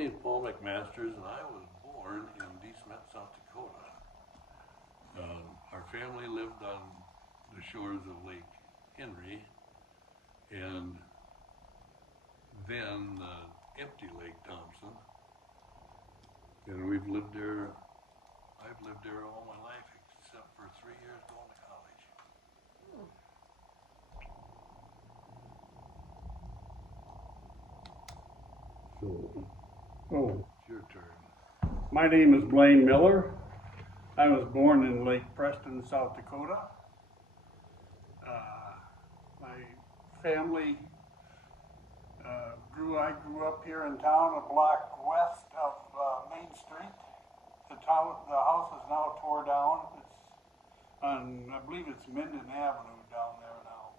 name's Paul McMasters, and I was born in DeSmet, South Dakota. Our family lived on the shores of Lake Henry, and then empty Lake Thompson. And we've lived there, I've lived there all my life, except for 3 years going to college. So, it's your turn. My name is Blaine Miller. I was born in Lake Preston, South Dakota. My family I grew up here in town, a block west of Main Street. The house is now tore down. It's on, I believe it's Minden Avenue down there now.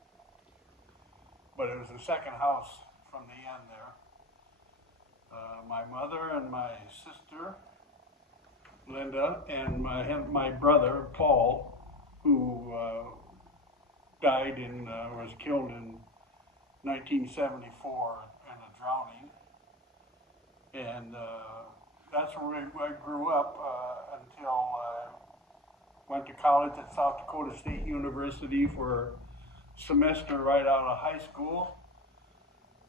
But it was the second house from the end there. My mother and my sister, Linda, and my brother, Paul, who died was killed in 1974 in a drowning. And that's where I grew up until I went to college at South Dakota State University for a semester right out of high school,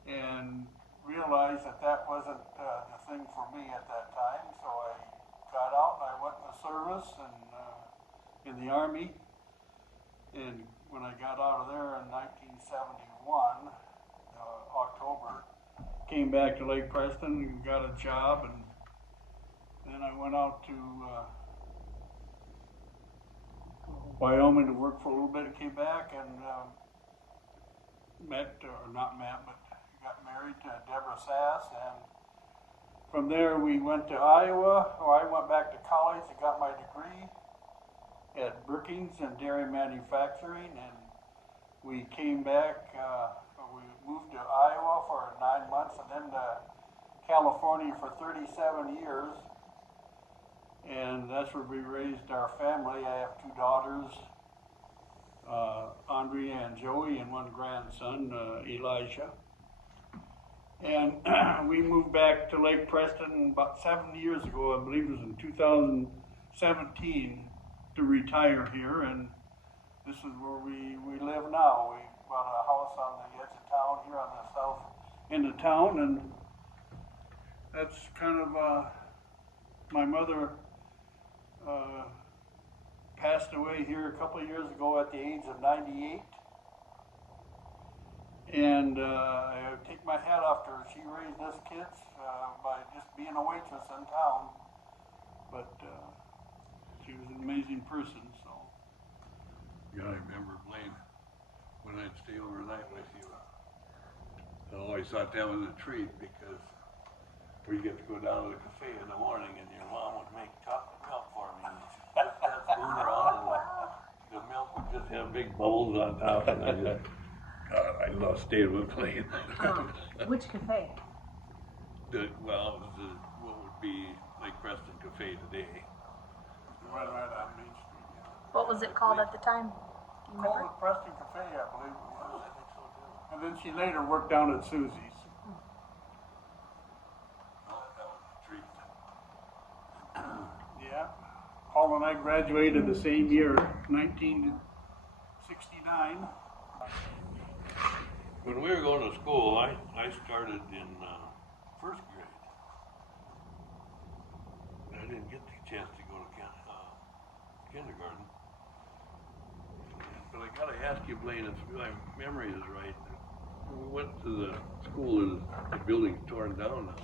and realized that wasn't the thing for me at that time. So I got out and I went in the service and in the Army. And when I got out of there in 1971, October, came back to Lake Preston and got a job, and then I went out to Wyoming to work for a little bit and came back and got married to Deborah Sass, and from there we went to Iowa, or I went back to college and got my degree at Brookings in dairy manufacturing, and we came back, we moved to Iowa for 9 months and then to California for 37 years, and that's where we raised our family. I have 2 daughters, Andrea and Joey, and 1 grandson, Elijah. And we moved back to Lake Preston about 7 years ago, I believe it was in 2017, to retire here, and this is where we live now. We bought a house on the edge of town here on the south end of town, and that's kind of, my mother passed away here a couple of years ago at the age of 98. And I take my hat off to her. She raised us kids by just being a waitress in town. But she was an amazing person, so. Yeah, I remember, Blaine, when I'd stay overnight with you. I always thought that was a treat because we get to go down to the cafe in the morning and your mom would make chocolate milk for me. And she'd put that spoon around and the milk would just have big bubbles on top, and I just, God, I love staying with Blaine. Which cafe? It was what would be Lake Preston Cafe today. Right on Main Street, yeah. What was it called at the time? Do you Called remember? it Preston Cafe, I believe it I was. think so too. And then she later worked down at Susie's. Oh, that was a treat. Yeah. Paul and I graduated the same year, 1969. When we were going to school, I started in first grade. I didn't get the chance to go to kindergarten. But I gotta ask you, Blaine, if my memory is right, we went to the school and the building's torn down now.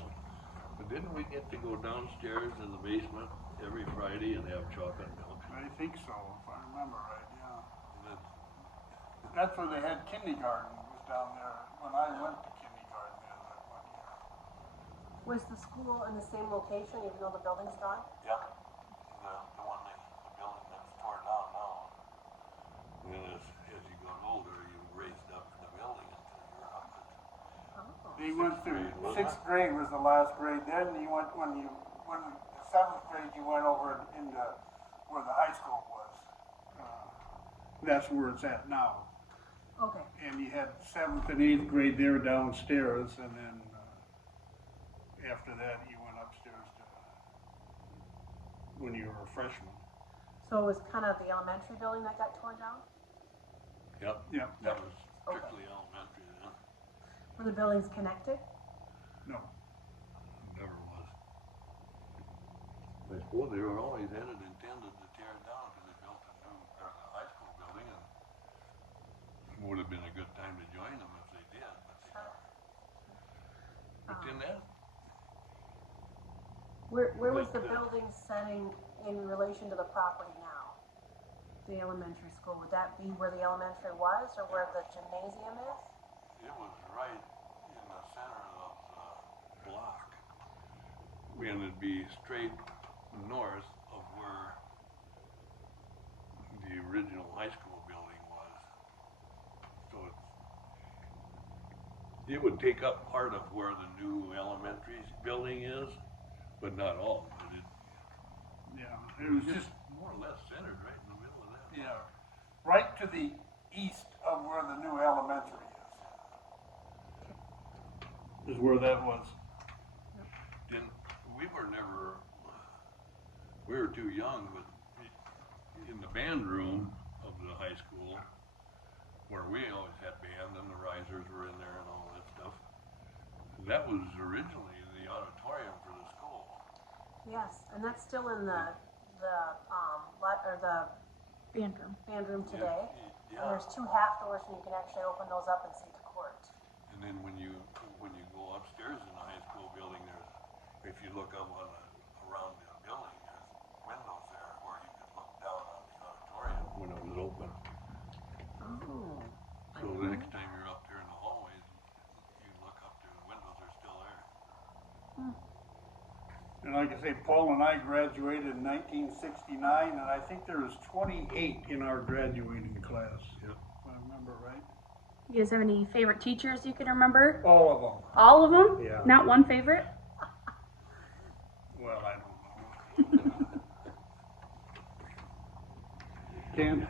But didn't we get to go downstairs in the basement every Friday and have chocolate milk? I think so, if I remember right, yeah. And That's where they had kindergarten, was down there when I went to kindergarten there that one year. Was the school in the same location even though the building's gone? yeah, the building that's torn down now. And then as you got older, you raised up in the building until you were up at. Oh. They went through, Sixth grade, wasn't 6th grade was the last grade, then you went, when the 7th grade, you went over into where the high school was. That's where it's at now. Okay. And you had 7th and 8th grade there downstairs, and then after that, you went upstairs to, when you were a freshman. So it was kind of the elementary building that got torn down? Yep. Yeah. That was strictly elementary then. Were the buildings connected? No. Never was. I suppose they were always intended to tear it down because they built a new high school building, and it would have been a good time to join them if they did, but they Sure. never. But then that, Where was the But, building setting in relation to the property now? The elementary school, would that be where the elementary was or where the gymnasium is? it was right in the center of the block. And it'd be straight north of where the original high school building was. So it would take up part of where the new elementary building is, but not all. But Yeah, it was just, more or less centered right in the middle of that. yeah, right to the east of where the new elementary is where that was. Then we were too young, but in the band room of the high school, where we always had band and the risers were in there and all that stuff, that was originally the auditorium for the school. Yes, and that's still in the band room today. Yeah. And there's 2 half doors and you can actually open those up and see the court. And then when you go upstairs in the high school building, if you look up around the building, there's windows there where you could look down on the auditorium when it was open. Oh. So the next time you're up there in the hallways, you look up there, the windows are still there. And like I say, Paul and I graduated in 1969, and I think there was 28 in our graduating class, Yep. if I remember right. You guys have any favorite teachers you can remember? All of them. All of them? Yeah. Not one favorite? Well, I don't know. Can't.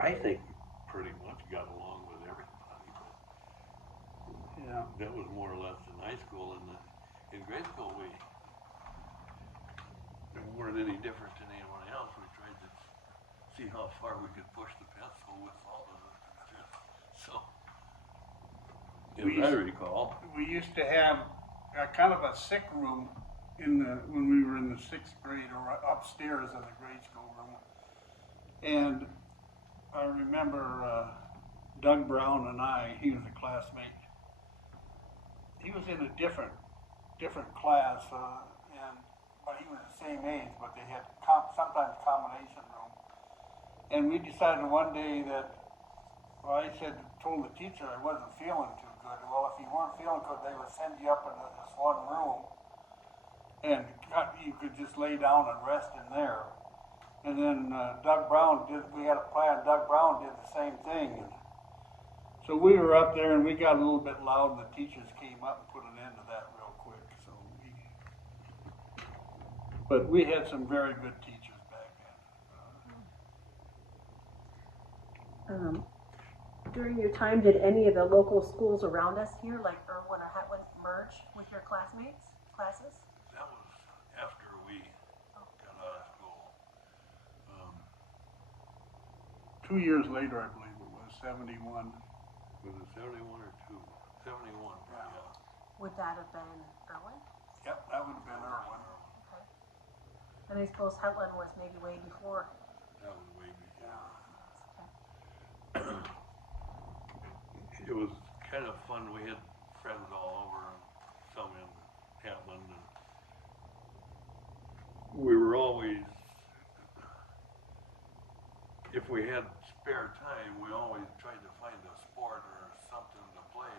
I think we pretty much got along with everybody, but Yeah. that was more or less in high school. In grade school, we weren't any different than anyone else. We tried to see how far we could push the pencil with all of it. So, as I recall, We used to have a kind of a sick room when we were in the 6th grade, or upstairs in the grade school room. And I remember Doug Brown and he was a classmate. He was in a different class, but he was the same age, but they had sometimes combination room. And we decided one day that, well, told the teacher I wasn't feeling too good. Well, if you weren't feeling good, they would send you up into this one room, and you could just lay down and rest in there. And then we had a plan, Doug Brown did the same thing. And so we were up there and we got a little bit loud and the teachers came up and put an end to that real quick. But we had some very good teachers back then. During your time, did any of the local schools around us here, like Irwin or Hetwood, merge with your classes? that was after we got out of school. 2 years later, I believe it was, 71. Was it 71 or 2? 71, yeah. Would that have been Irwin? Yep, that would have been Irwin. Okay. And I suppose Hetland was maybe way before. That was way before. Okay. It was kind of fun. We had friends all over, and some in Hetland, and we were always, if we had spare time, we always tried to find a sport or something to play.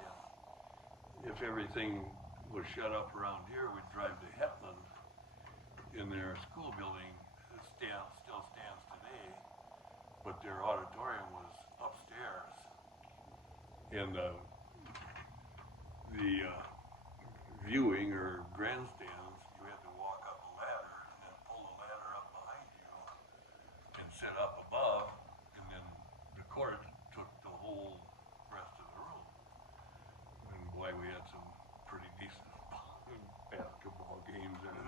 And if everything was shut up around here, we'd drive to Hetland. In their school building, it still stands today, but their auditorium was upstairs. And the viewing or grandstands, you had to walk up a ladder and then pull the ladder up behind you and sit up above, and then the court took the whole rest of the room. And boy, we had some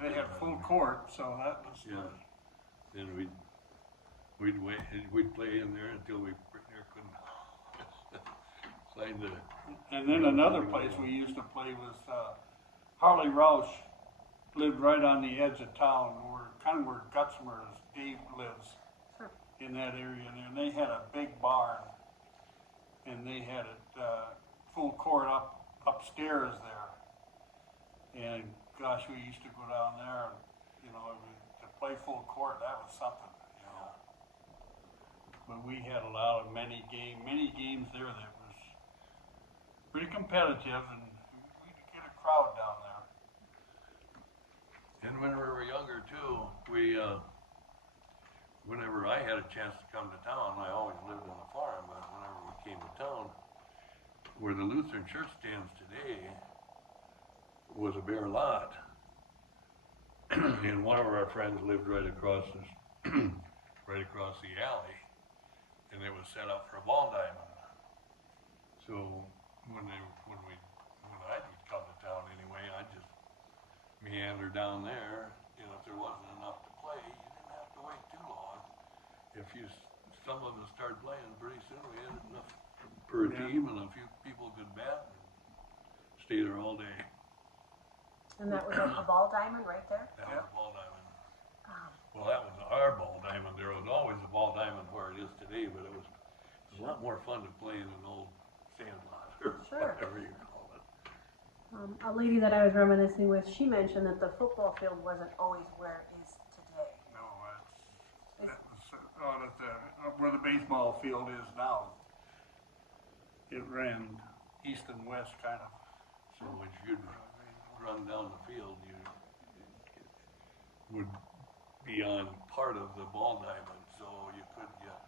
they had full court, so that was. Yeah. Then we'd wait, we'd play in there until we pretty near couldn't find the. And then another place we used to play was Harley Roush lived right on the edge of town, where Gutzmer's Dave lives. Sure. In that area there, and they had a big barn, and they had it full court upstairs there. And gosh, we used to go down there, and to play full court, that was something, But we had many games there that was pretty competitive, and we'd get a crowd down there. And when we were younger too, whenever I had a chance to come to town, I always lived on a farm, but whenever we came to town, where the Lutheran church stands today was a bare lot. And one of our friends lived right across the alley, and it was set up for a ball diamond. So when I would come to town anyway, I'd just meander down there. If there wasn't enough to play, you didn't have to wait too long. Some of us started playing, pretty soon we had enough per team, and a few people could bat and stay there all day. And that was a ball diamond right there? That was a ball diamond. Oh. Well, that was our ball diamond. There was always a ball diamond where it is today, but it was a lot more fun to play in an old sand lot or Sure. whatever you call it. A lady that I was reminiscing with, she mentioned that the football field wasn't always where it is today. No, that was where the baseball field is now. It ran east and west, kind of. So when you'd run down the field, you would be on part of the ball diamond, so you could get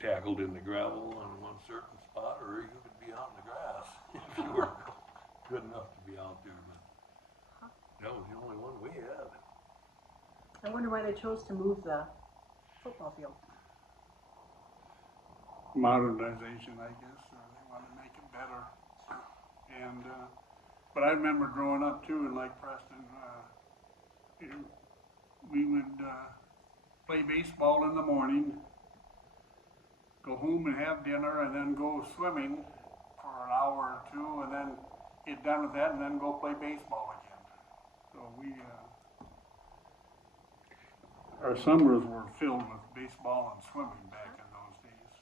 tackled in the gravel on one certain spot, or you could be out in the grass if you were good enough to be out there. But that was the only one we had. I wonder why they chose to move the football field. Modernization, I guess, or they want to make it better. And but I remember growing up too in Lake Preston. We would play baseball in the morning, go home and have dinner, and then go swimming for an hour or two, and then get done with that, and then go play baseball again. So our summers were filled with baseball and swimming back in those days.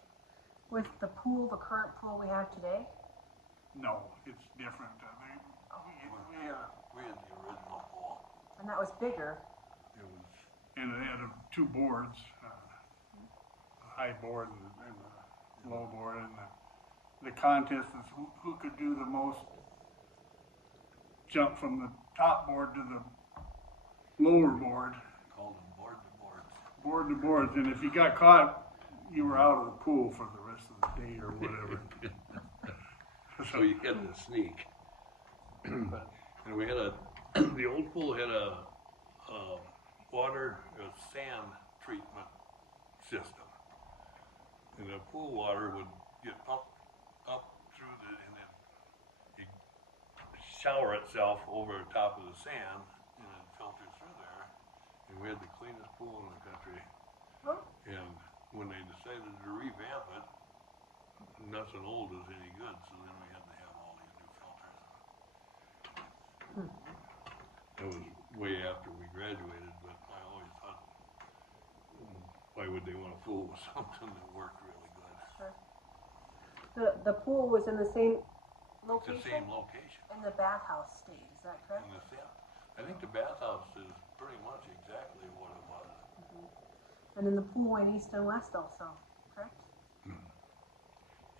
With the pool, the current pool we have today? No, it's different. We had the original pool. And that was bigger. It was And it had two boards, a high board and a low board, and the contest is who could do the most jump from the top board to the lower board, called them board to boards. board to boards, and if you got caught, you were out of the pool for the rest of the day or whatever. So you had to sneak. And we had the old pool had a sand treatment system. And the pool water would get pumped up through and then it shower itself over the top of the sand and then filter through there. And we had the cleanest pool in the country. Oh. And when they decided to revamp it, nothing old is any good, so then we had to have all these new filters. That was way after we graduated, but I always thought, why would they want to fool with something that worked really good? Sure. The pool was in the same It's location? the same location. And the bathhouse stayed, is that correct? And I think the bathhouse is pretty much exactly what it was. And then the pool went east and west also, correct?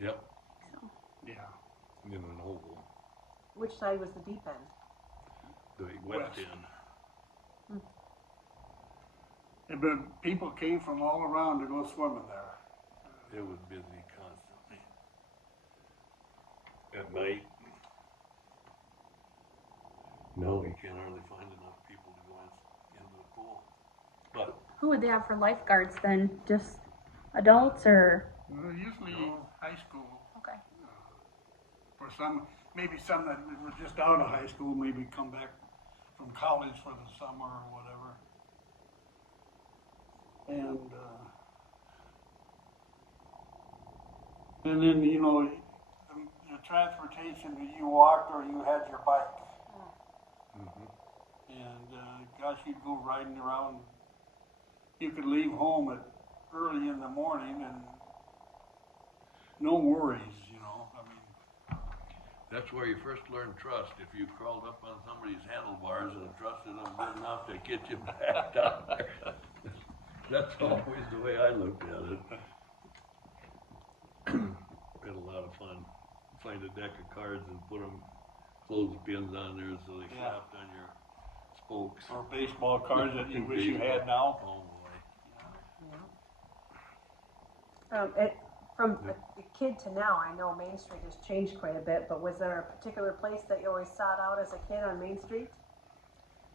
Yep, Yeah. in an oval, Which side was the deep end? the west West. end. But people came from all around to go swimming there. It was busy constantly. At night, no, you can't hardly find enough people to go into the pool. But Who would they have for lifeguards then? Just adults or? Usually high school. Okay. For some, maybe some that were just out of high school, maybe come back from college for the summer or whatever. And then, you know, the transportation, you walked or you had your bike. And gosh, you'd go riding around. You could leave home at early in the morning and no worries, you know. I mean, That's where you first learn trust. If you crawled up on somebody's handlebars and trusted them good enough to get you back down there. That's always the way I looked at it. Had a lot of fun. Find a deck of cards and put them clothespins on there so they slapped on your spokes. or baseball cards that you wish you had now. Oh boy. From a kid to now, I know Main Street has changed quite a bit, but was there a particular place that you always sought out as a kid on Main Street?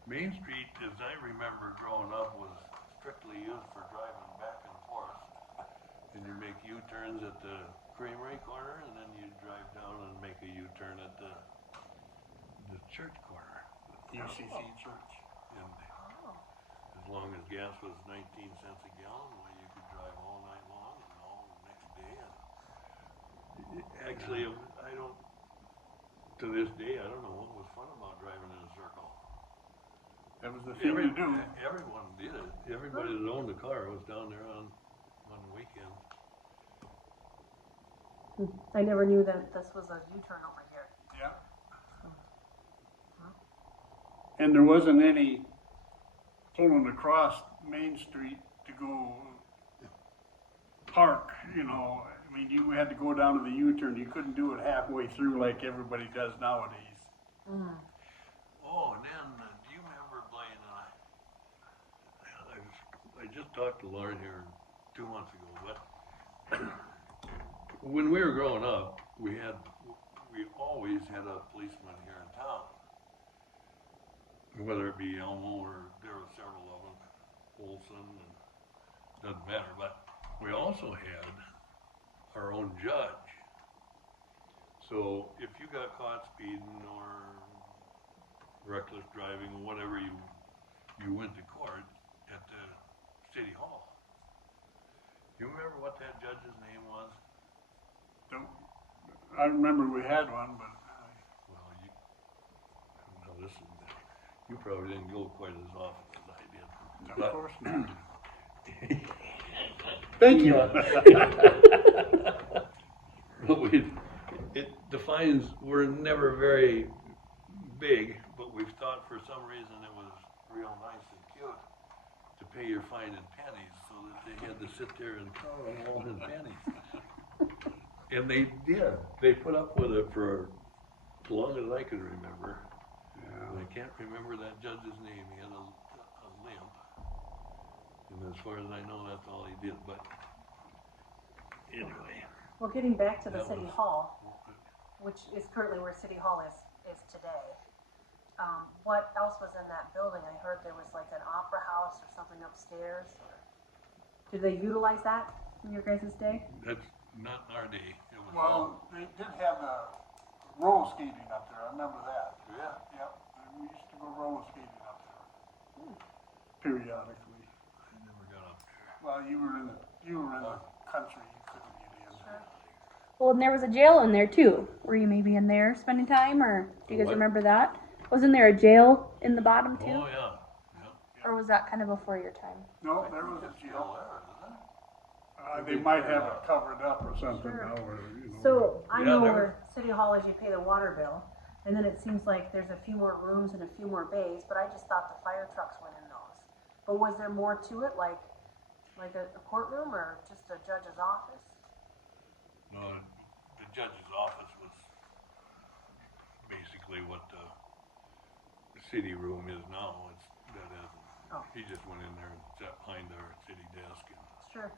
Main Street, as I remember growing up, was strictly used for driving back and forth. And you make U-turns at the Creamery corner, and then you drive down and make a U-turn at the church corner. UCC Church. And as long as gas was 19 cents a gallon, well, you could drive all night long and all the next day. And actually, I don't, to this day, I don't know what was fun about driving in a circle. That was the thing to do. Everyone did it. Everybody that owned a car was down there on the weekends. I never knew that this was a U-turn over here. Yeah. And there wasn't any pulling across Main Street to go park, you know. I mean, you had to go down to the U-turn. You couldn't do it halfway through like everybody does nowadays. Oh, and then, do you remember Blaine and I just talked to Lauren here 2 months ago, but when we were growing up, we always had a policeman here in town. Whether it be Elmo or there were several of them, Olson, and doesn't matter, but we also had our own judge. So if you got caught speeding or reckless driving, whatever, you went to court at the city hall. You remember what that judge's name was? I remember we had one, but Well, you probably didn't go quite as often as I did. of But- course not. Thank you. But the fines were never very big, but we've thought for some reason it was real nice and cute to pay your fine in pennies so that they had to sit there and count them all in pennies. And they did. They put up with it for as long as I could remember. And I can't remember that judge's name. He had a limp. And as far as I know, that's all he did. But anyway. Well, getting back to the That City was- Hall, which is currently where City Hall is today. What else was in that building? I heard there was like an opera house or something upstairs. Did they utilize that in your guys' day? That's not in our day. It was Well, they did have roller skating up there. I remember that. yeah. Yep. We used to go roller skating up there periodically. I never got up there. Well, you were in the country. You couldn't get in. Well, and there was a jail in there too. Were you maybe in there spending time, or do you guys What? remember that? Wasn't there a jail in the bottom too? Oh yeah. Or was that kind of before your time? No, there was a It's still jail. there, isn't it? They might have it covered up or something Sure. now, or, you know. So I Yeah, know there- where City Hall is, you pay the water bill, and then it seems like there's a few more rooms and a few more bays, but I just thought the fire trucks went in those. But was there more to it, like a courtroom or just a judge's office? No, the judge's office was basically what the city room is now. That isn't. Oh. He just went in there and sat behind our city desk. And, Sure.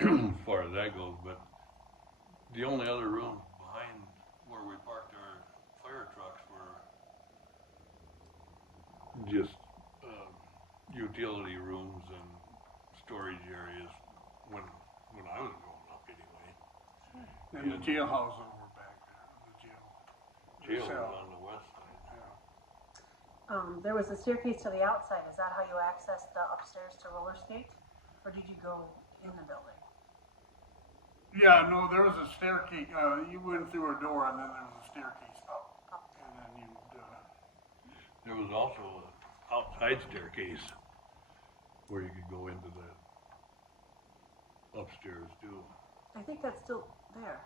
as far as that goes, but the only other rooms behind where we parked our fire trucks were just utility rooms and storage areas when I was growing up anyway. And the jailhouse over back there, the jail. Jail was cell. on the west side. Yeah. There was a staircase to the outside. Is that how you accessed the upstairs to roller skate? Or did you go in the building? Yeah, no, there was a staircase, you went through a door and then there was a staircase up. And then There was also an outside staircase where you could go into the upstairs too. I think that's still there.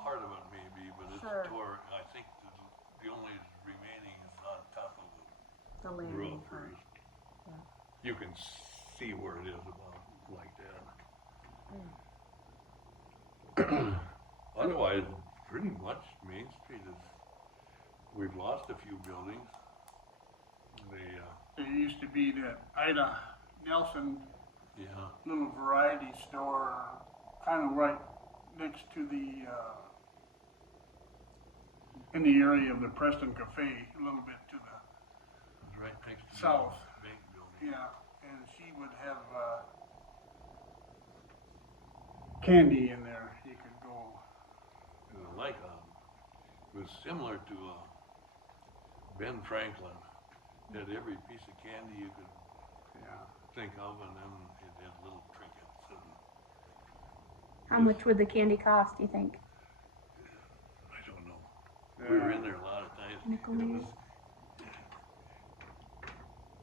Part of it maybe, but it's Sure. tore. I think the only remaining is on top of The the landing roof. part. Or you can see where it is about like that. Otherwise, pretty much Main Street is. We've lost a few buildings. there used to be that Ida Nelson Yeah, little variety store, kind of right next to the, in the area of the Preston Cafe, a little bit to the, it's right next to South. the bank building. yeah, and she would have, candy in there, you could go. It was like it was similar to Ben Franklin. It had every piece of candy you could Yeah. think of, and then it had little trinkets. And How much would the candy cost, do you think? I don't know. We were in there a lot of times. Nickels.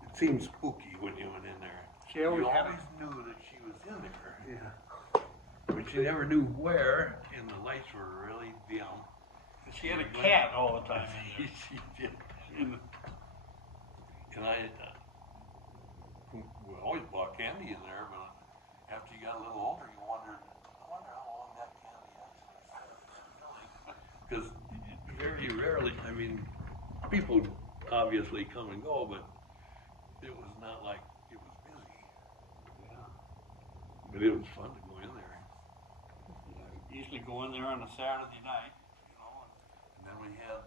It seemed spooky when you went in there. She always You had always knew that she was in there, Yeah. but you never knew where, and the lights were really dim. She had a cat all the time in She did. there. In the, And we always bought candy in there, but after you got a little older, you wondered, I wonder how long that candy actually sat in that building. Because very rarely, I mean, people obviously come and go, but it was not like it was busy. yeah. But it was fun to go in there. Usually go in there on a Saturday night, you know. And then we had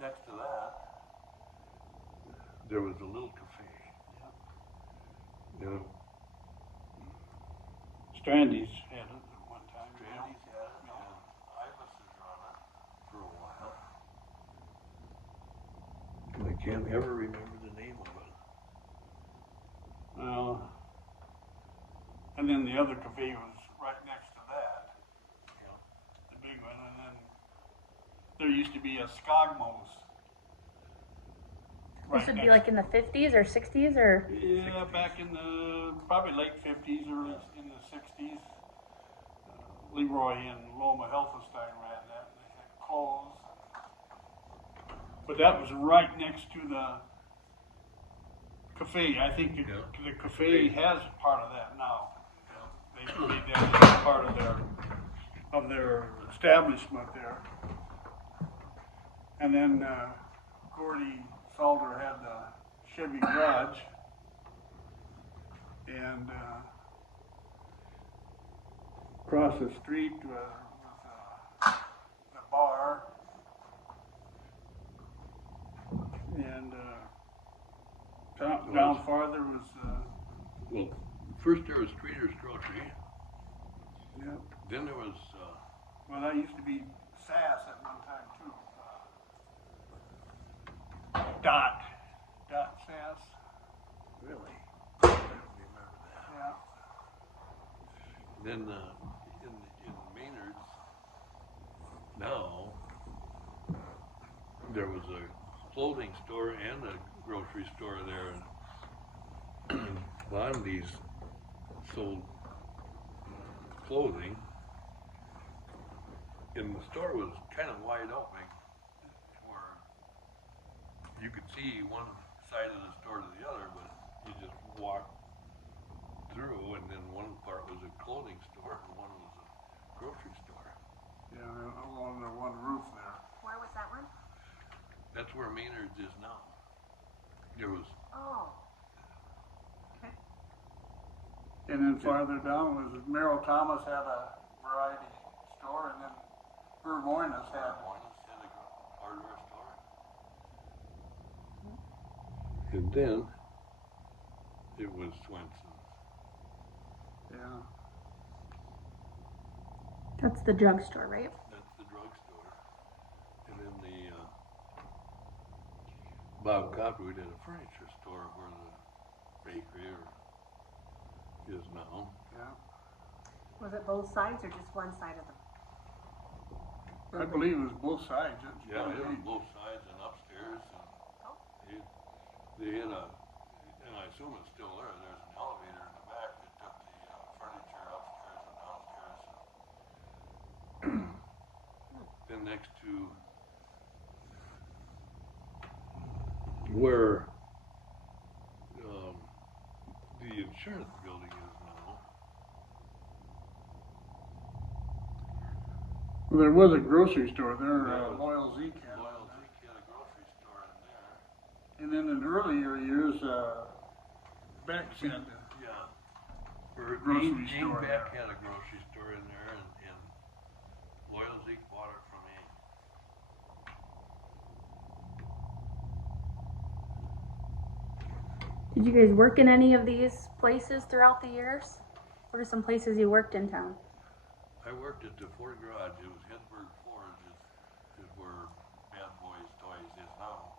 next to that, there was a little cafe. You know, Strandy's had it at one time. Strandy's had it, and Ibis has run it for a while. And I can't ever remember the name of it. And then the other cafe was right next to that, Yeah. the big one, and then there used to be a Skogmos. This would be like in the 50s or 60s or? Yeah, back in the, probably late 50s, early in the 60s. Leroy and Loma Helfenstein ran that, and they had clothes. But that was right next to the cafe. I think the cafe has part of that now. They made that part of their establishment there. And then Gordy Salter had the Chevy garage, and across the street was the bar, and down farther was Well, first there was Streeter's Grocery. yeah. Then there was, Well, that used to be Sass at one time too. Dot Sass. really? I don't remember that. Yeah. Then in Maynard's, now, there was a clothing store and a grocery store there. And Bondi's sold clothing. And the store was kind of wide open, where you could see one side of the store to the other, but you just walked through, and then one part was a clothing store and one was a grocery store. Yeah, along the one roof there. Where was that one? That's where Maynard's is now. There was, Oh. Okay. And then farther down was Merrill Thomas had a variety store, and then Vermoynes had. Moyni's had a hardware store. And then it was Swenson's. Yeah. That's the drugstore, right? That's the drugstore. And then Bob Copperwood had a furniture store where the bakery is now. Yeah. Was it both sides or just one side of the? I believe it was both sides. Yeah, it was both sides and upstairs, and Oh. they had and I assume it's still there. There's an elevator in the back that took the furniture upstairs and downstairs. Then next to where the insurance building is now. Well, there was a grocery store there, Yeah, Loyal Zeke had. Loyal Zeke had a grocery store in there. And then in earlier years, Beck had Yeah. Or grocery Gene store Beck there. had a grocery store in there, and Loyal Zeke bought it from me. Did you guys work in any of these places throughout the years? What are some places you worked in town? I worked at the Ford Garage. It was Hedberg Ford is where Bad Boys Toys is now.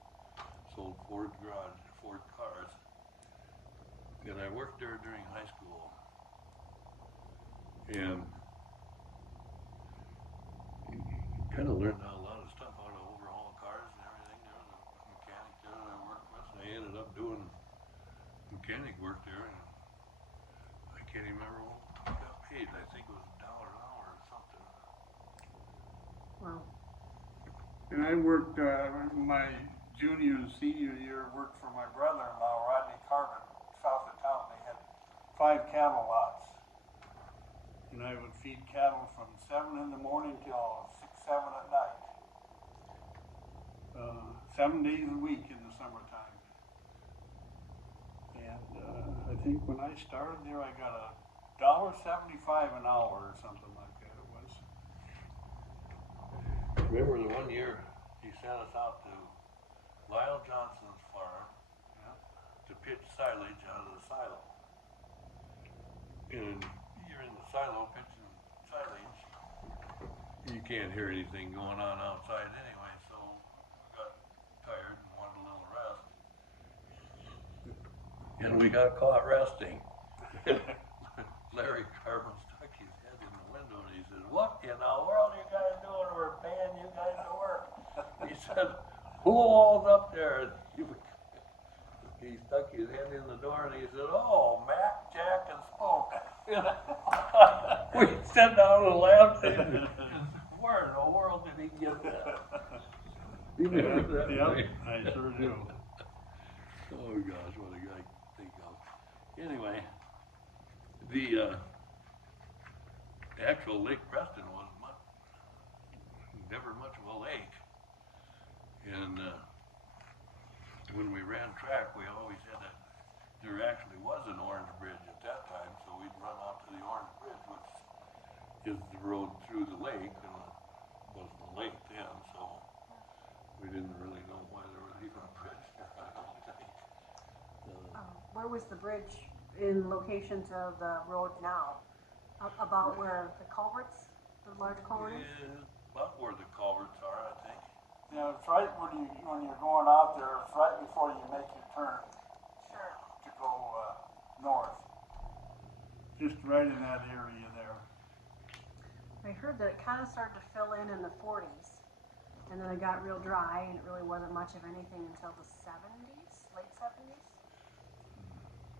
Sold Ford Garage, Ford cars. And I worked there during high school. And kind of learned a lot of stuff, how to overhaul cars and everything. There was a mechanic there that I worked with, and I ended up doing mechanic work there, and I can't even remember what I got paid. I think it was $1 an hour or something. Wow. And I worked, my junior and senior year, worked for my brother-in-law, Rodney Carvin, south of town. They had 5 cattle lots. And I would feed cattle from 7 in the morning till 6, 7 at night. 7 days a week in the summertime. And I think when I started there, I got $1.75 an hour or something like that it was. Remember the one year he sent us out to Lyle Johnson's farm to pitch silage out of the silo. And you're in the silo pitching silage. You can't hear anything going on outside anyway, so we got tired and wanted a little rest. And we got caught resting. Larry Carvin stuck his head in the window and he said, "What in the world are you guys doing? We're paying you guys to work." He said, "Who all's up there?" He stuck his head in the door and he said, "Oh, Mac, Jack, and Spoke." We sat down and laughed and said, "Where in the world did he get that?" You remember that? Yep, Right? I sure do. Oh gosh, what a guy to think of. Anyway, the actual Lake Preston was never much of a lake. And when we ran track, we always had there actually was an orange bridge at that time, so we'd run out to the orange bridge, which is the road through the lake, and it wasn't a lake then, so we didn't really know why there was even a bridge there, I don't think. Where was the bridge in location to the road now? About where the culverts, the large culverts? Yeah, about where the culverts are, I think. Yeah, it's right when you're going out there, it's right before you make your turn Sure. to go north. Just right in that area there. I heard that it kind of started to fill in the 40s, and then it got real dry, and it really wasn't much of anything until the 70s, late 70s.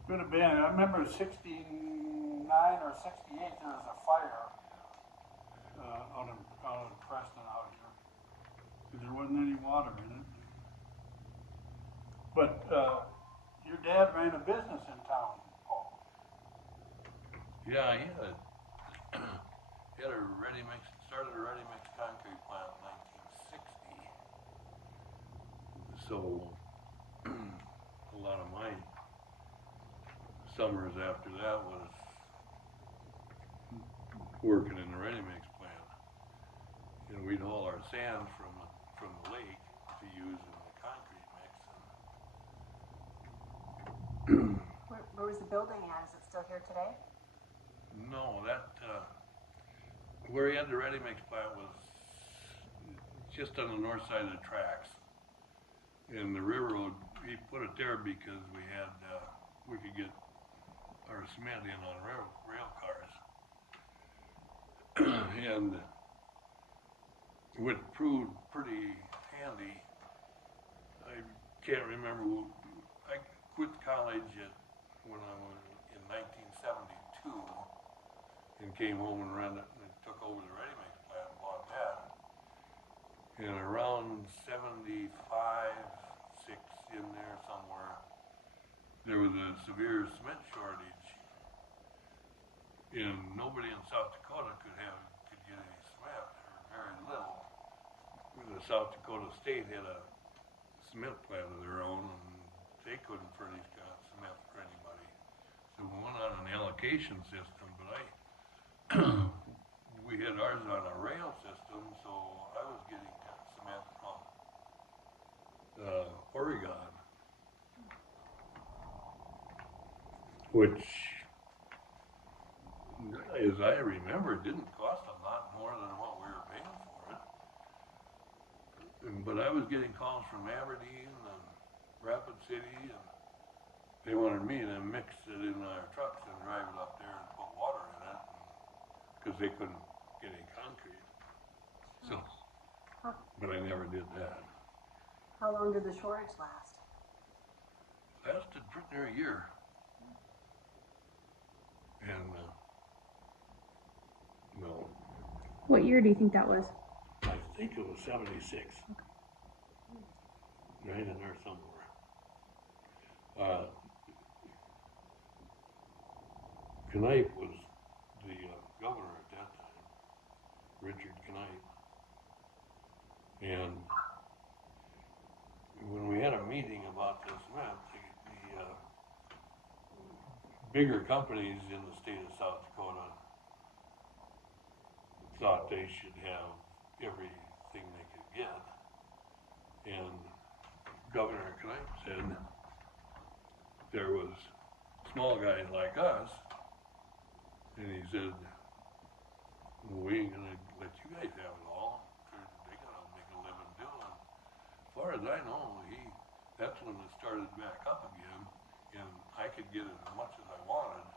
Could have been. I remember 69 or 68 there was a fire out in Preston out here. There wasn't any water in it. But your dad ran a business in town, Paul. Yeah, he had started a ready mix concrete plant in 1960. So a lot of my summers after that was working in the ready mix plant. And we'd haul our sand from the lake to use in the concrete mix. Where was the building at? Is it still here today? No, where he had the ready mix plant was just on the north side of the tracks. And the railroad he put it there because we had, we could get our cement in on rail cars. And it proved pretty handy. I can't remember, I quit college when I was in 1972 and came home and ran it and took over the ready-mix plant and bought that. And around 75, 6 in there somewhere, there was a severe cement shortage. And nobody in South Dakota could get any cement, or very little. The South Dakota State had a cement plant of their own, and they couldn't furnish cement for anybody. So we went on an allocation system, but we had ours on a rail system, so I was getting cement from Oregon, which, as I remember, didn't cost a lot more than what we were paying for it. But I was getting calls from Aberdeen and Rapid City, and they wanted me to mix it in our trucks and drive it up there and put water in it, because they couldn't get any concrete. So, but I never did that. How long did the shortage last? Lasted pretty near a year. And, no, What year do you think that was? I think it was 76. Right in there somewhere. Knipe was the governor at that time, Richard Knipe. And when we had a meeting about this cement, the bigger companies in the state of South Dakota thought they should have everything they could get. And Governor Knipe said there was small guys like us, and he said, well, we ain't gonna let you guys have it all. They gotta make a living doing it. As far as I know, that's when it started back up again, and I could get it as much as I wanted,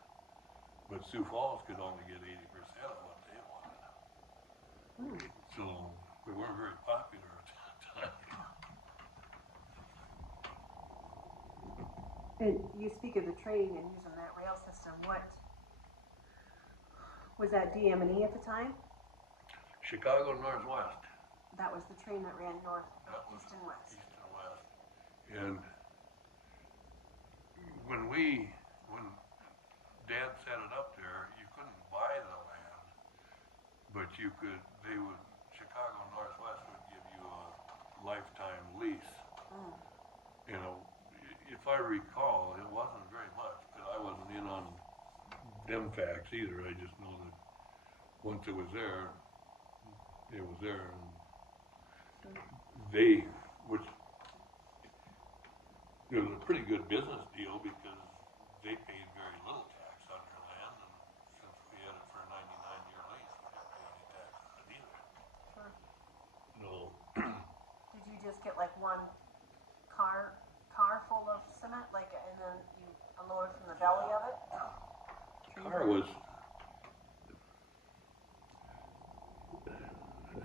but Sioux Falls could only get 80% of what they wanted. So we weren't very popular at that time. And you speak of the train and using that rail system. What was that, DM&E at the time? Chicago Northwest. That was the train that ran north, east and west. East and west. And when Dad set it up there, you couldn't buy the land, but Chicago Northwest would give you a lifetime lease. You know, if I recall, it wasn't very much, but I wasn't in on them facts either. I just know that once it was there, and it was a pretty good business deal because they paid very little tax on their land, and since we had it for a 99-year lease, we didn't pay any tax on it either. Sure. No. Did you just get like one car full of cement, and then you unload it from the belly of it?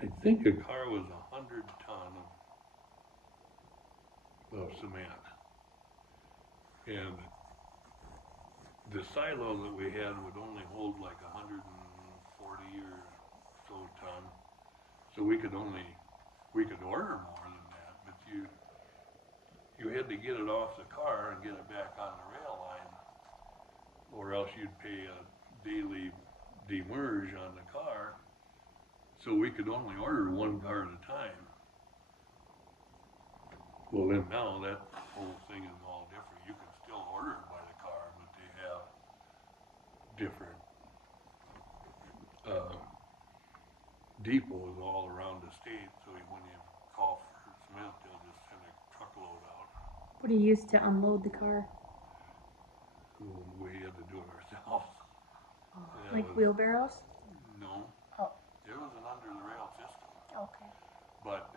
I think a car was 100 ton of cement. And the silo that we had would only hold like 140 or so ton. So we could order more than that, but you had to get it off the car and get it back on the rail line, or else you'd pay a daily demurrage on the car. So we could only order one car at a time. Well, then now that whole thing is all different. You can still order it by the car, but they have different depots all around the state. So when you call for cement, they'll just send a truckload out. What do you use to unload the car? We had to do it ourselves. Like wheelbarrows? No. Oh. It was an under the rail system. Okay. But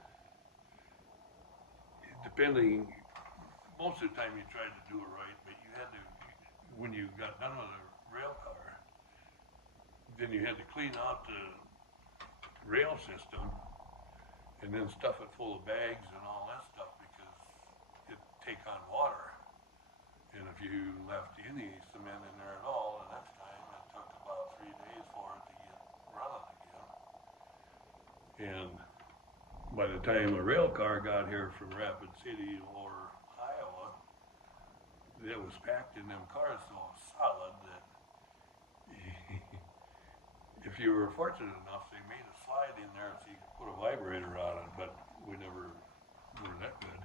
most of the time you tried to do it right, but you had to, when you got done with a rail car, then you had to clean out the rail system and then stuff it full of bags and all that stuff because it'd take on water. And if you left any cement in there at all, the next time it took about 3 days for it to get running again. And by the time a rail car got here from Rapid City or Iowa, it was packed in them cars so solid that if you were fortunate enough, they made a slide in there so you could put a vibrator on it, but we never were that good.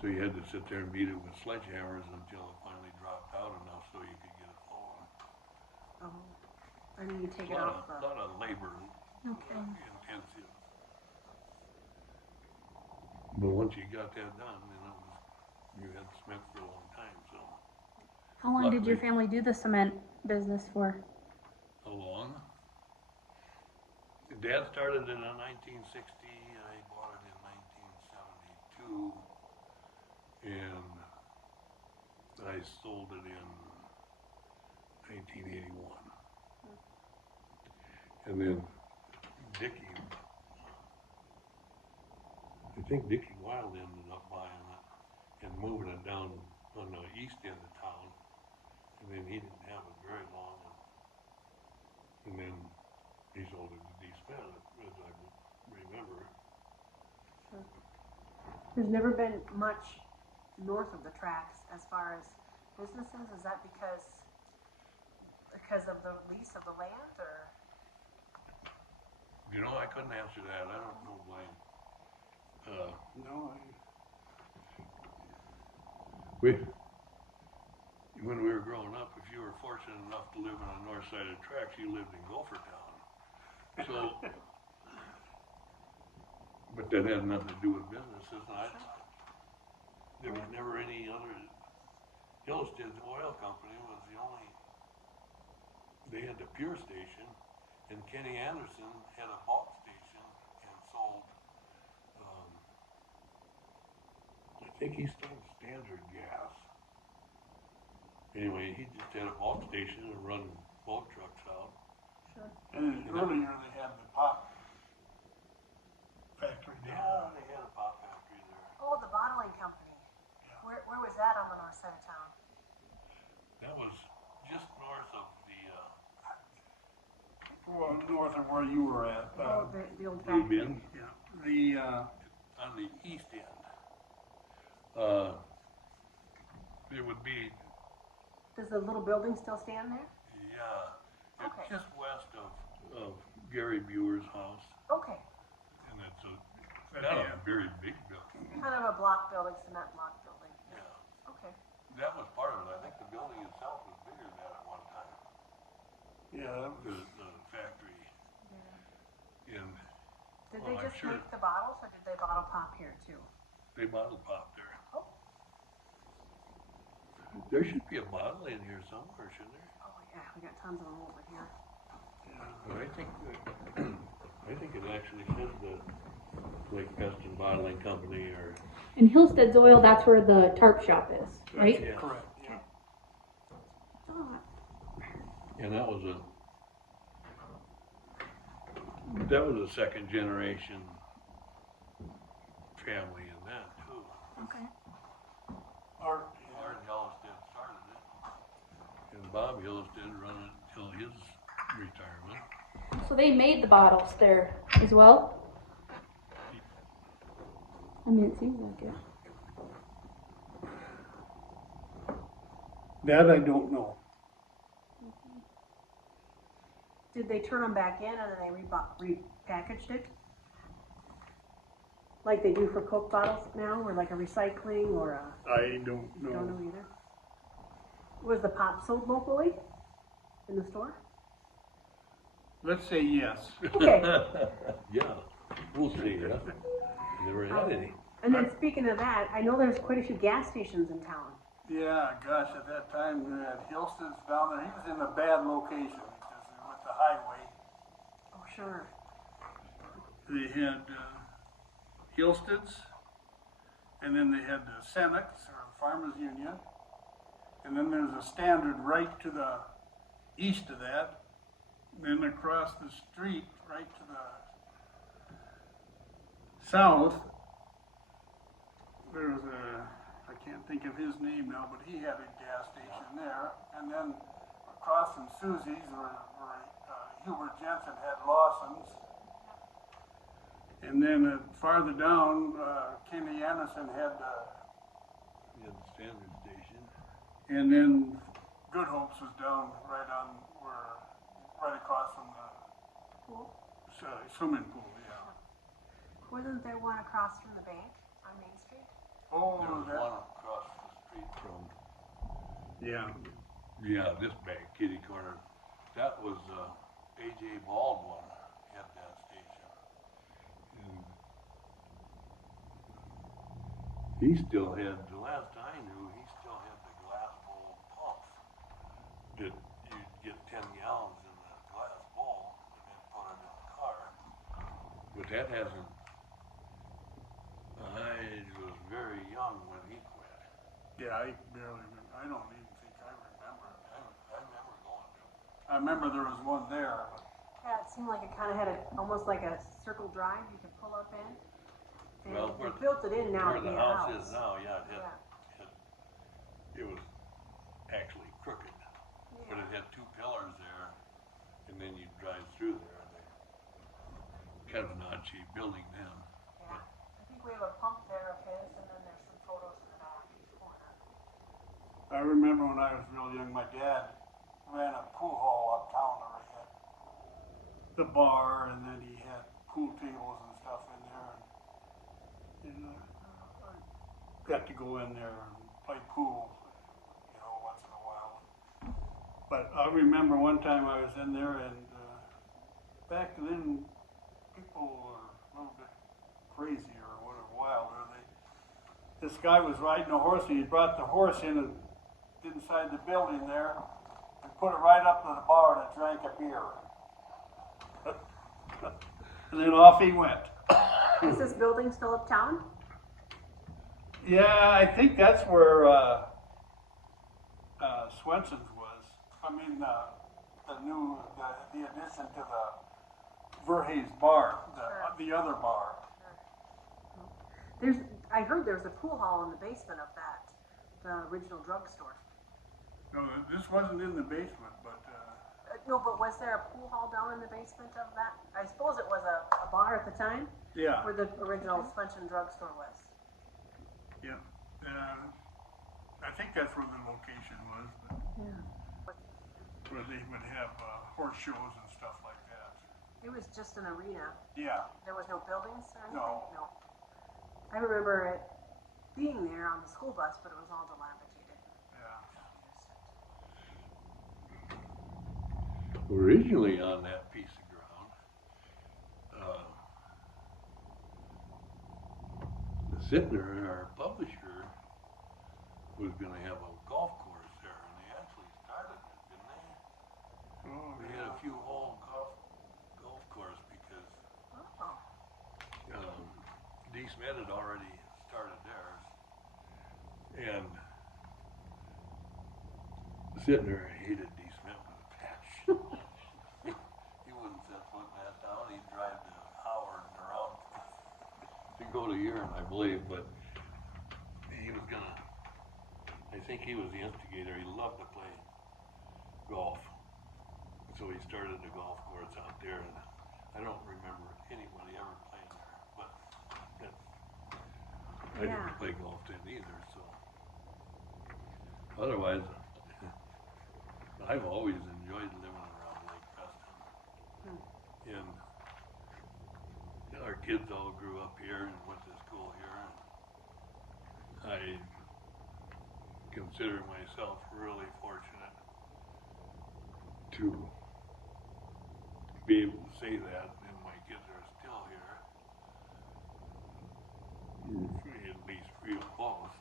So you had to sit there and beat it with sledgehammers until it finally dropped out enough so you could get it flowing. Oh, and then you take A it lot off. of labor Okay. intensive. But once you got that done, then it was, you had cement for a long time, so. How long did your Luckily- family do the cement business for? How long? Dad started it in 1960, I bought it in 1972, and I sold it in 1981. And then Dickie, I think Dickie Wild ended up buying it and moving it down on the east end of town, and then he didn't have it very long, and then he sold it to D. Smith, as I remember. There's never been much north of the tracks as far as businesses. Is that because of the lease of the land, or? You know, I couldn't answer that. I don't know, Blaine. No, When we were growing up, if you were fortunate enough to live on the north side of the tracks, you lived in Gophertown. So, but that had nothing to do with businesses. There was never any other. Hillstead's Oil Company was the only. They had the Pure Station, and Kenny Anderson had a bulk station and sold. I think he sold Standard Gas. Anyway, he just had a bulk station and run bulk trucks out. Sure. and earlier they had the pop factory Yeah, down. they had a pop factory there. Oh, the bottling company. Yeah. Where was that on the north side of town? That was just north of the Well, north of where you were at. Oh, the old Blue factory. Bin, Yeah, the, on the east end. It would be, Does the little building still stand there? yeah, it's Okay. just west of Gary Buer's house, Okay. and it's not a very big building. Kind of a block building, cement block building. Yeah, Okay. that was part of it. I think the building itself was bigger than that at one time. yeah, The factory, Yeah. and Did Well, they I'm just sure- make the bottles, or did they bottle pop here too? they bottle pop there. Oh. There should be a bottle in here somewhere, shouldn't there? Oh yeah, we got tons of them over here. But I think it actually says the Lake Preston Bottling Company or. In Hillstead's Oil, that's where the tarp shop is, right? Yeah. correct, yeah. Oh, And that was a second generation family in that too. Okay. Art, Art Hillstead started it, and Bob Hillstead run it until his retirement. So they made the bottles there as well? I mean, it seems like it. that I don't know. did they turn them back in and then they repackaged it? Like they do for Coke bottles now, or like a recycling, or a, I don't know. don't know either. Was the pop sold locally in the store? Let's say yes. Okay. Yeah, we'll see, yeah. Never had any. And then speaking of that, I know there's quite a few gas stations in town. Yeah, gosh, at that time, Hillstead's down there, he was in a bad location because with the highway. Oh, sure. They had Hillstead's, and then they had the Senex, or the Farmers Union, and then there's a Standard right to the east of that. Then across the street, right to the south, there was I can't think of his name now, but he had a gas station there. And then across from Susie's, where Hubert Jensen had Lawson's. And then farther down, Kenny Anderson had Yeah, the standard station. and then Good Hopes was down right across from the Cool. swimming pool, yeah. Wasn't there one across from the bank on Main Street? Oh, There was that, one across the street from, yeah. this back kitty corner. That was, A.J. Baldwin had that station. And he still had, the last I knew, he still had the glass bowl pumps that you'd get 10 gallons in the glass bowl and then put it in the car. But that hasn't, I was very young when he quit. Yeah, I don't even think I remember. I remember going to it. I remember there was one there, but Yeah, it seemed like it kind of had almost like a circle drive you could pull up in. And Well, they built it in now Where to be the a house house. is now, yeah, Yeah. it was actually crooked, but it had two pillars there, and then you drive through there, and kind of an odd shaped building then. Yeah. I think we have a pump there of his, and then there's some photos in the back corner. I remember when I was real young, my dad ran a pool hall uptown where he had the bar, and then he had pool tables and stuff in there. And I got to go in there and play pool, once in a while. But I remember one time I was in there, and back then people were a little bit crazy or whatever, wild. This guy was riding a horse, and he brought the horse in inside the building there and put it right up to the bar and drank a beer. And then off he went. Is this building still uptown? Yeah, I think that's where Swenson's was. I mean, the addition to the Verhey's bar, the other bar. I heard there's a pool hall in the basement of that, the original drugstore. No, this wasn't in the basement, but No, but was there a pool hall down in the basement of that? I suppose it was a bar at the time, yeah, where the original Spencer drugstore was. yeah. I think that's where the location was, but where they would have horse shows and stuff like that. It was just an arena. Yeah, There was no buildings or anything? No. I remember it being there on the school bus, but it was all dilapidated. yeah. Originally on that piece of ground, the Sittner, our publisher, was going to have a golf course there, and they actually started it, didn't they? Oh, They had a few hole golf course because D. Smith had already started theirs, and Sittner hated D. Smith with a passion. He wouldn't set foot in that town. He'd drive to Howard and around to go to Urine, I believe, but he was gonna, I think he was the instigator. He loved to play golf. So he started a golf course out there, and I don't remember anybody ever playing there, but I didn't play golf then either, so. Otherwise, I've always enjoyed living around Lake Preston. And our kids all grew up here and went to school here, and I consider myself really fortunate to be able to say that, and my kids are still here, at least real close,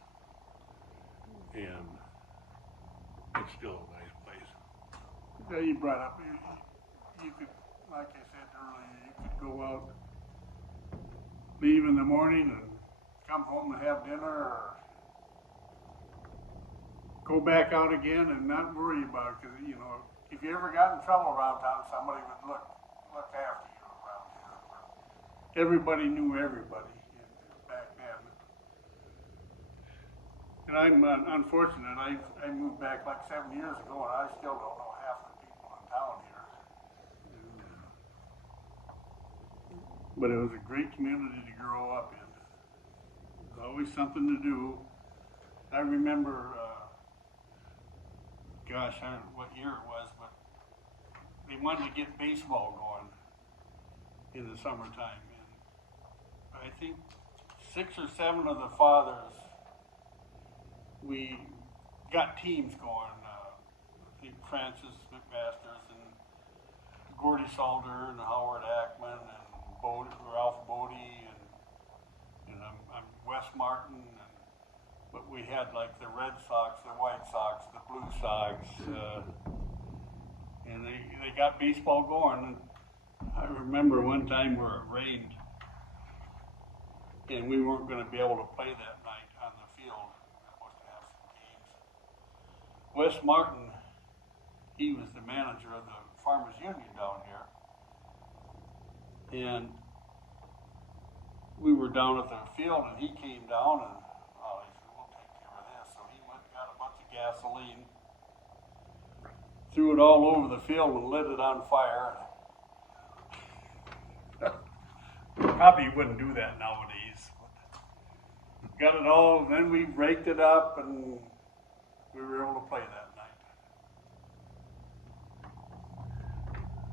and it's still a nice place. Yeah, you brought up, you could, like I said earlier, you could go out, leave in the morning and come home and have dinner or go back out again and not worry about it. Because, you know, if you ever got in trouble around town, somebody would look after you around here. Everybody knew everybody back then. And I'm unfortunate. I moved back like 7 years ago, and I still don't know half the people in town here. But it was a great community to grow up in. There's always something to do. I remember, gosh, I don't know what year it was, but they wanted to get baseball going in the summertime. And I think 6 or 7 of the fathers, we got teams going. I think Francis McMasters and Gordy Salder and Howard Ackman and Ralph Bodie and I'm Wes Martin. But we had like the Red Sox, the White Sox, the Blue Sox, and they got baseball going. And I remember one time where it rained and we weren't going to be able to play that night on the field. We were supposed to have some games. Wes Martin, he was the manager of the Farmers Union down here. And we were down at the field and he came down and he said, we'll take care of this. So he went and got a bunch of gasoline, threw it all over the field and lit it on fire. Probably wouldn't do that nowadays. Got it all, then we raked it up and we were able to play that night.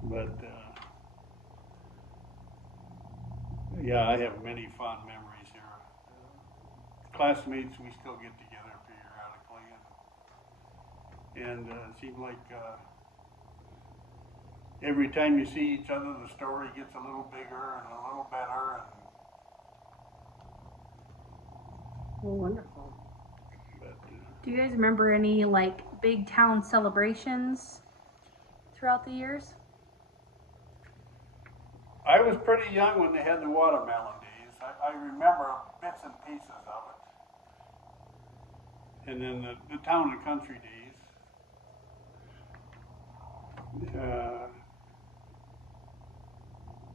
But yeah, I have many fond memories here. Classmates, we still get together periodically, and it seems like every time you see each other, the story gets a little bigger and a little better. And Well, wonderful. but, Do you guys remember any like big town celebrations throughout the years? I was pretty young when they had the watermelon days. I remember bits and pieces of it. And then the town and country days.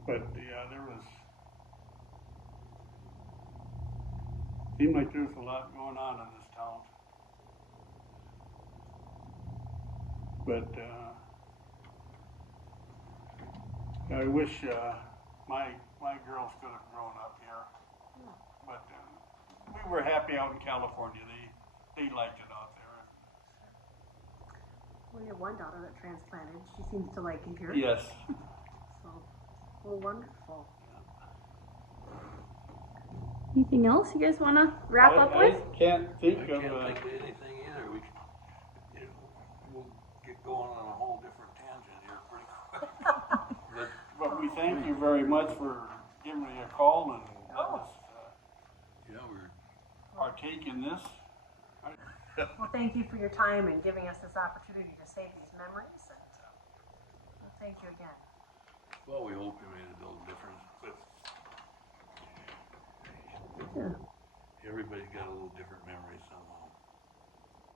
But yeah, seemed like there was a lot going on in this town. But I wish my girls could have grown up here. But we were happy out in California. They liked it out there. Well, you have one daughter that transplanted. She seems to like it here. Yes. So, well, wonderful. Anything else you guys want to wrap up with? I can't think I of. can't think of anything either. We'll get going on a whole different tangent here pretty quick. But we thank you very much for giving me a call and letting us partake in this. Well, thank you for your time and giving us this opportunity to save these memories. And well, thank you again. Well, we hope we made a little difference, but Yeah. everybody's got a little different memory somehow.